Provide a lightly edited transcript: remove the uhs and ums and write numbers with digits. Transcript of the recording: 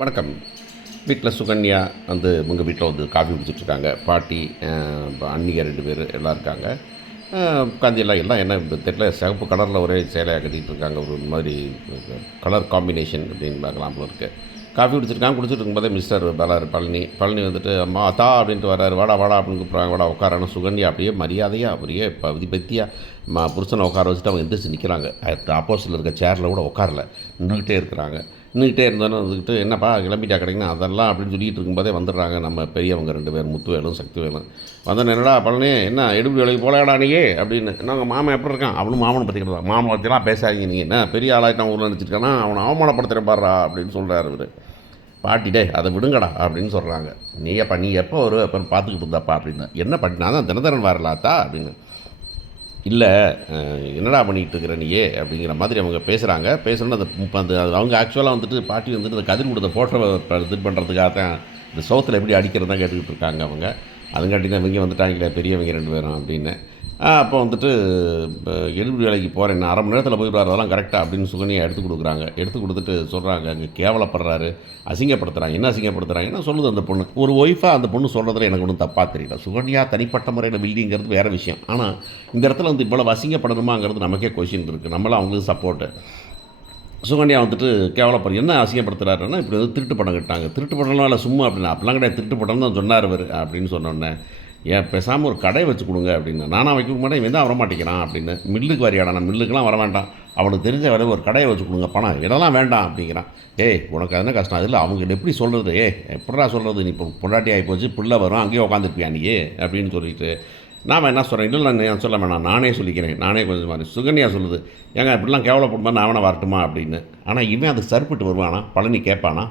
வணக்கம். வீட்டில் சுகன்யா வந்து உங்கள் வீட்டில் வந்து காஃபி குடிச்சிட்ருக்காங்க. பாட்டி, அண்ணிங்க 2 பேர் எல்லாம் இருக்காங்க. உட்காந்து எல்லாம் என்ன தெரியல, சிவப்பு கலரில் ஒரே சேலையாக கட்டிகிட்டு இருக்காங்க. ஒரு மாதிரி கலர் காம்பினேஷன் அப்படின்னு பார்க்கலாம் போல இருக்குது. காஃபி குடிச்சிருக்காங்க. குடிச்சிட்டு இருக்கும்போதே மிஸ்டர் பழனி வந்துட்டு, அம்மா அத்தா அப்படின்ட்டு வராரு. வாடா வாடா அப்படின்னு கூப்பிட்றாங்க. வாடா உட்காரான. சுகன்யா அப்படியே மரியாதையாக அப்படியே பத்தியாக புருஷனை உட்கார வச்சுட்டு அவங்க எந்திரிச்சு நிற்கிறாங்க. ஆப்போசிட்டில் இருக்க சேரில் கூட உட்காரல, நின்றுக்கிட்டே இருக்கிறாங்க. நின்றுக்கிட்டே இருந்தோன்னு வந்துக்கிட்டு, என்னப்பா கிளம்பிட்டா கிடைக்குன்னா அதெல்லாம் அப்படின்னு சொல்லிட்டு இருக்கும்போதே வந்துடுறாங்க நம்ம பெரியவங்க 2 பேர், முத்துவேலும் சக்திவேலும். வந்து என்னடா பழனி, என்ன எடுப்பு வேலைக்கு போகலாடா நீயே அப்படின்னு. நாங்கள் மாமன் எப்படி இருக்கான், அவனும் மாமனை பற்றிக்கிட்டு மாமனை பற்றிலாம் பேசாதீங்க, நீங்கள் என்ன பெரிய ஆளாயிட்டான் ஊரில் நினச்சிருக்கானா, அவனை அவமானப்படுத்துகிற பாடுறா அப்படின்னு சொல்கிறாரு இவர். பாட்டிட்டே அதை விடுங்கடா அப்படின்னு சொல்கிறாங்க. நீ எப்போ வரும் அப்புறம் பார்த்துக்கிட்டு இருந்தாப்பா அப்படின்னு. என்ன பாட்டி, நான் தான் தினதரன் வரலாத்தா அப்படின்னு. இல்லை, என்னடா பண்ணிகிட்டு இருக்கிற நீயே அப்படிங்கிற மாதிரி அவங்க பேசுகிறாங்க. பேசுகிறோன்னு அந்த அவங்க ஆக்சுவலாக வந்துட்டு பாட்டி வந்துட்டு அந்த கதிர் கொடுத்த ஃபோட்டோவை இது பண்ணுறதுக்காக தான் இந்த சோத்தில் எப்படி அடிக்கிறது தான் கேட்டுக்கிட்டு இருக்காங்க அவங்க. அதுங்காட்டி தான் இவங்க வந்துட்டாங்களே பெரியவங்க 2 பேரும் அப்படின்னு. அப்போ வந்துட்டு எழுபடி வேலைக்கு போகிறேன், இன்னும் அரை மணி நேரத்தில் போயிடுவார், அதெல்லாம் கரெக்டாக அப்படின்னு சுகன்யா எடுத்து கொடுக்குறாங்க. எடுத்து கொடுத்துட்டு சொல்கிறாங்க, அங்கே கேவலப்படுறாரு, அசிங்கப்படுத்துகிறாங்க. என்ன அசிங்கப்படுத்துகிறாங்கன்னா சொல்லுது அந்த பொண்ணு. ஒரு ஒய்ஃபாக அந்த பொண்ணு சொல்கிறதுல எனக்கு ஒன்றும் தப்பாக தெரியல. சுகன்யா தனிப்பட்ட முறையில் வில்லிங்கிறது வேறு விஷயம். ஆனால் இந்த இடத்துல வந்து இவ்வளோ அசிங்கப்படணுமாங்கிறது நமக்கே கொஷின் இருக்குது. நம்மளாம் அவங்களுக்கு சப்போர்ட்டு. சுகன்யா வந்துட்டு கேவலப்படுற என்ன அசிங்கப்படுத்துகிறாருன்னா, இப்படி வந்து திருட்டு படம் கட்டாங்க. திருட்டு படம்லாம் இல்லை சும்மா அப்படின்னா, அப்பெல்லாம் கிடையாது, திருட்டு படம் தான் சொன்னார் அவர் அப்படின்னு சொன்னோன்னே, ஏன் பேசாமல் ஒரு கடை வச்சு கொடுங்க அப்படின்னு. நானாக வைக்க மாட்டேன், இவன் தான் வரமாட்டேங்கிறான் அப்படின்னு. மில்லுக்கு வரியாடா, நான் மில்லுக்கெலாம் வர வேண்டாம், அவனுக்கு தெரிஞ்ச வேலை ஒரு கடையை வச்சு கொடுங்க, பணம் இதெல்லாம் வேண்டாம் அப்படிங்கிறான். உனக்கு என்ன கஷ்டம், அதில் அவங்க எப்படி சொல்கிறது, எப்படா சொல்கிறது, நீ இப்போ பொண்டாட்டி ஆகி போச்சு, பிள்ளை வரும், அங்கேயே உட்காந்துருப்பியா நீ அப்படின்னு சொல்லிட்டு நாம் என்ன சொல்கிறேன், இல்லை நான் சொல்ல வேணாம், நானே சொல்லிக்கிறேன், நானே கொஞ்சம் மாதிரி. சுகன்யா சொல்லுது, ஏங்க இப்படிலாம் கேவலப்படுமா, நான் அவனை வரட்டுமா அப்படின்னு. ஆனால் இவன் அது சரிப்பட்டு வருவானா, பழனி கேட்பானா